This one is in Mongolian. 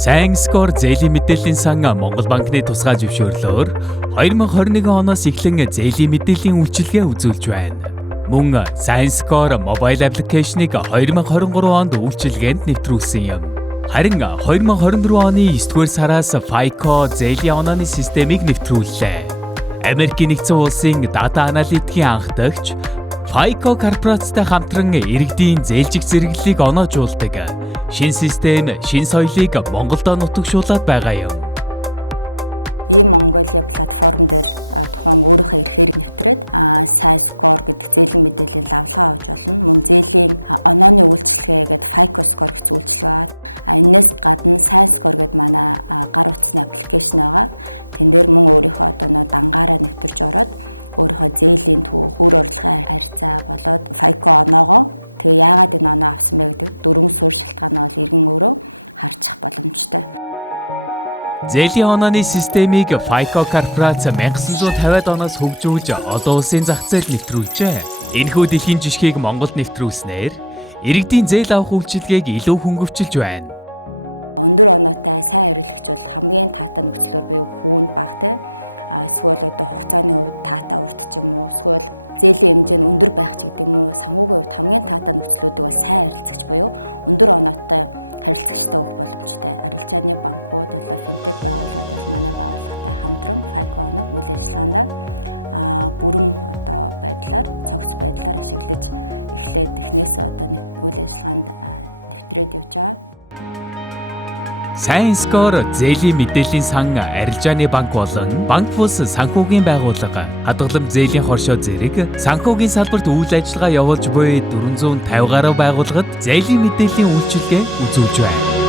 Сайн скор зээлийн мэдээллийн сан Монгол банкны тусгай зөвшөөрлөөр 2021 оноос эхлэн зээлийн мэдээллийн үйлчилгээ үзүүлж байна. Мөн Сайн скор мобайл аппликейшнийг 2023 онд үйлчилгээнд нэвтрүүлсэн юм. Харин 2024 оны 9-р сараас FICO зээлийн онооны системийг нэвтрүүллээ. Америкийн нэгдсэн улсын дата аналитикийн анхдагч FICO корпорацтай хамтран иргэдийн зээлжих зэрэглэлийг оноожуулдаг шинэ систем, шинэ соёлыг Монголд нутагшуулаад байгаа юм. Ийм Mongolia платформ дээр тухайн өөрийнхөө эрхээр нэвтрээд Сайн скор гэдэг зээлийн мэдээллийн лавлгаа авч болно. Мөн зээлийн онооны үйлчилгээ гэдэг FICO скор гэсэн үйлчилгээ байгаа. Энээс гадна Сайн скор гэдэг манай гар утасны аппликейшн байгаа. Тэн дээр мөн өөрийнхөө одоо дангаараа нэвтэрж ороод өөрийнхөө зээлийн төв, үр орлогын харьцаа болоод FICO оноогоо тэгээ яагаад энэ оноо авсан бэ гэдэг дөрвөн суурь шалтгаанаа бол иргэн өөрөө харчих боломжтой. Зээлийн онооны системийг FICO корпорац 1950-ад оноос хөгжүүлж олон улсын зах зээлд нэвтрүүлжээ. Энэхүү дэлхийн жишгийг Монголд нэвтрүүлснээр иргэдийн зээл авах үйлчилгээг илүү хөнгөвчилж байна. Өндөр оноотой сайн хариулагч бол хамгийн таатай нөхцлөөр буюу хүүнд багтай эсвэл одоо хугацааны хувьд таатай урт ч юм уу эсвэл зээлийн хэмжээ нь өндөр байх ч гэдэг юм уу санхүүгийн хувьд хамгийн таатай нөхцлүүдийг бол сайн харилцагч буюу өндөр оноотой харилцагчтай өгөх боломжтой. Арилжааны банкуд болоо финтек байгууллагууд бол манай байгууллагатай хамтран FICO оноог үйл ажиллагаанд бүрэн одоо байдлаар цогц байдлаар ашиглаж эхлээд эхнээс одоо үйл ажиллагаанд нэвтрээд явж байгаа. Сайн скор зээлийн мэдээллийн сан арилжааны банк болон банк бус санхүүгийн байгууллага хадгалам зээлийн хоршоо зэрэг санхүүгийн салбарт үйл ажиллагаа явуулж буй 450 гаруй байгууллагад зээлийн мэдээллийн үйлчилгээ үзүүлж байна.